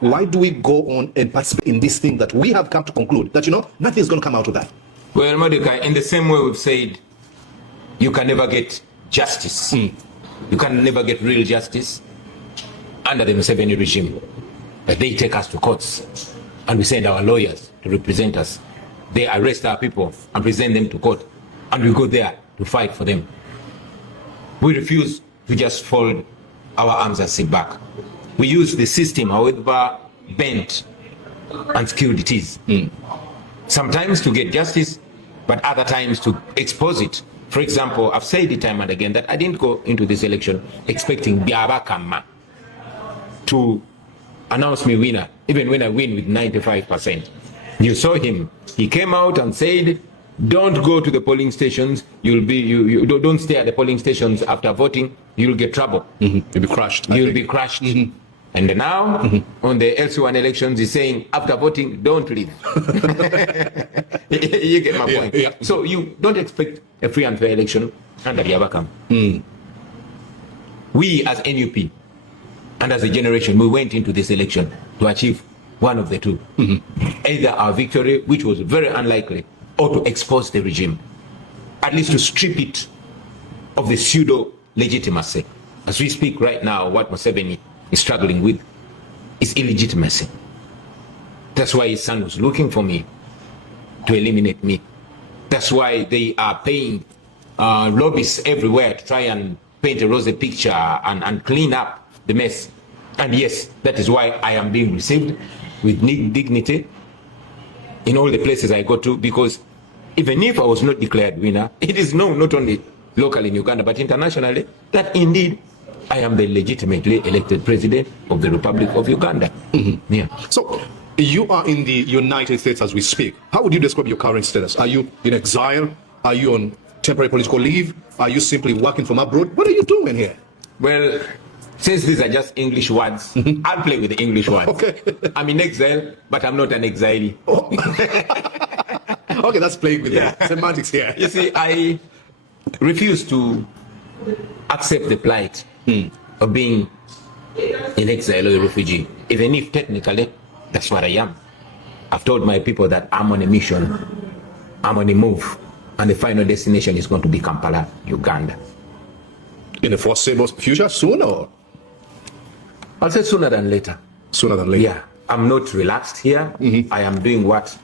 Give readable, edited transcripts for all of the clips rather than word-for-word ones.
why do we go on and participate in this thing that we have come to conclude that, nothing is going to come out of that? Well, Mordecai, in the same way we've said, you can never get justice. You can never get real justice under the Museveni regime. That they take us to courts and we send our lawyers to represent us. They arrest our people and present them to court, and we go there to fight for them. We refuse to just fold our arms and sit back. We use the system, however bent and skilled it is. Sometimes to get justice, but other times to expose it. For example, I've said it time and again that I didn't go into this election expecting Byabakama to announce me winner, even when I win with 95%. You saw him. He came out and said, don't go to the polling stations. You don't stay at the polling stations after voting. You'll get trouble. You'll be crushed. You'll be crushed. And now, on the LC1 elections, he's saying, after voting, don't leave. You get my point. Yeah. So you don't expect a free and fair election under Byabakama. We as NUP and as a generation, we went into this election to achieve one of the two. Either our victory, which was very unlikely, or to expose the regime. At least to strip it of the pseudo legitimacy. As we speak right now, what Museveni is struggling with is illegitimacy. That's why his son was looking for me to eliminate me. That's why they are paying lobbyists everywhere to try and paint a rosy picture and clean up the mess. And yes, that is why I am being received with dignity in all the places I go to, because even if I was not declared winner, it is known not only locally in Uganda but internationally that indeed I am the legitimately elected president of the Republic of Uganda. Yeah. So you are in the United States as we speak. How would you describe your current status? Are you in exile? Are you on temporary political leave? Are you simply working from abroad? What are you doing here? Well, since these are just English words, I'll play with the English words. Okay. I'm in exile, but I'm not an exilee. Oh. Okay, that's playing with the semantics here. You see, I refuse to accept the plight of being in exile or a refugee, even if technically that's what I am. I've told my people that I'm on a mission, I'm on a move, and the final destination is going to be Kampala, Uganda. In the foreseeable future, soon or? I'll say sooner than later. Sooner than later? Yeah, I'm not relaxed here. I am doing what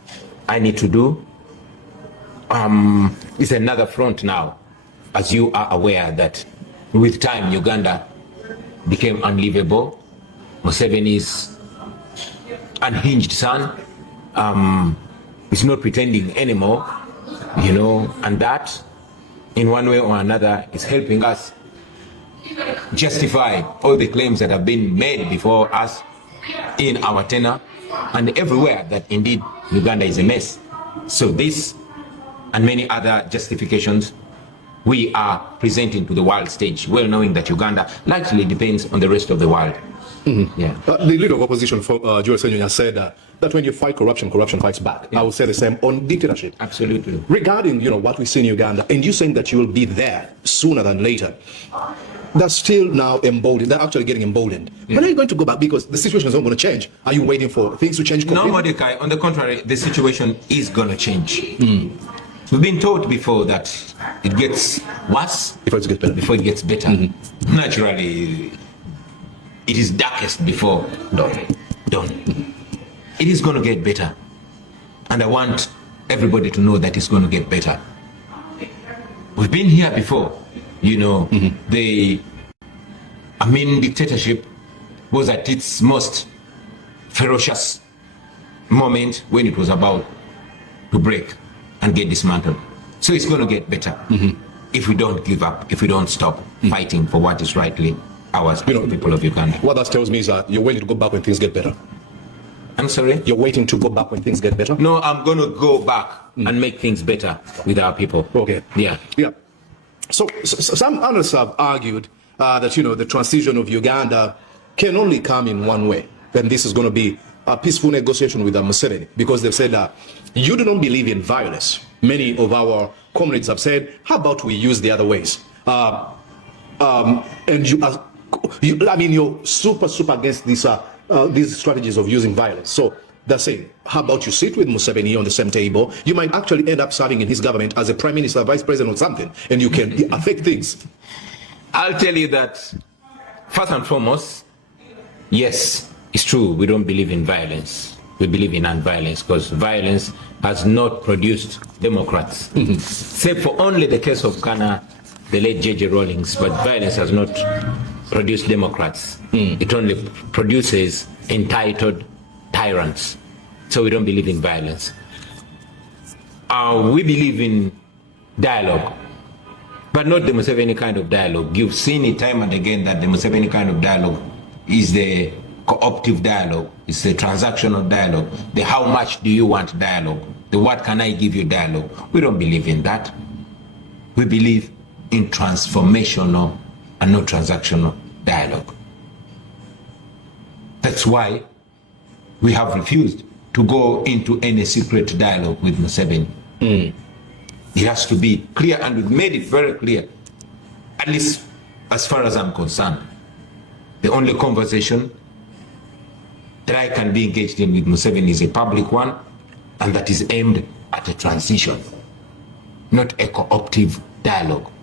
I need to do. It's another front now, as you are aware that with time Uganda became unlivable. Museveni's unhinged son is not pretending anymore, and that in one way or another is helping us justify all the claims that have been made before us in our tenure and everywhere that indeed Uganda is a mess. So this and many other justifications we are presenting to the world stage, well knowing that Uganda largely depends on the rest of the world. Yeah. The leader of opposition, Joel Senyonyi, said that when you fight corruption, corruption fights back. I would say the same on dictatorship. Absolutely. Regarding what we see in Uganda, and you saying that you will be there sooner than later, that's still now emboldened. They're actually getting emboldened. When are you going to go back? Because the situation is not going to change. Are you waiting for things to change completely? No, Mordecai. On the contrary, the situation is going to change. We've been taught before that it gets worse before it gets better. Before it gets better. Naturally, it is darkest before dawn. It is going to get better. And I want everybody to know that it's going to get better. We've been here before. The Amin dictatorship was at its most ferocious moment when it was about to break and get dismantled. So it's going to get better if we don't give up, if we don't stop fighting for what is rightly ours as the people of Uganda. What that tells me is that you're waiting to go back when things get better. I'm sorry? You're waiting to go back when things get better? No, I'm going to go back and make things better with our people. Okay. Yeah. So some analysts have argued that the transition of Uganda can only come in one way. Then this is going to be a peaceful negotiation with Museveni, because they've said you do not believe in violence. Many of our comrades have said, how about we use the other ways? And you're super against this these strategies of using violence. So they're saying, how about you sit with Museveni on the same table? You might actually end up serving in his government as a prime minister, vice president or something, and you can affect things. I'll tell you that, first and foremost, yes, it's true, we don't believe in violence. We believe in non-violence, because violence has not produced Democrats. Except for only the case of Ghana, the late J.J. Rawlings, but violence has not produced Democrats. It only produces entitled tyrants. So we don't believe in violence. We believe in dialogue, but not the Museveni kind of dialogue. You've seen it time and again that the Museveni kind of dialogue is the cooperative dialogue, it's the transactional dialogue, the how much do you want dialogue, the what can I give you dialogue. We don't believe in that. We believe in transformational and not transactional dialogue. That's why we have refused to go into any secret dialogue with Museveni. It has to be clear, and we've made it very clear, at least as far as I'm concerned. The only conversation that I can be engaged in with Museveni is a public one, and that is aimed at a transition, not a cooperative dialogue.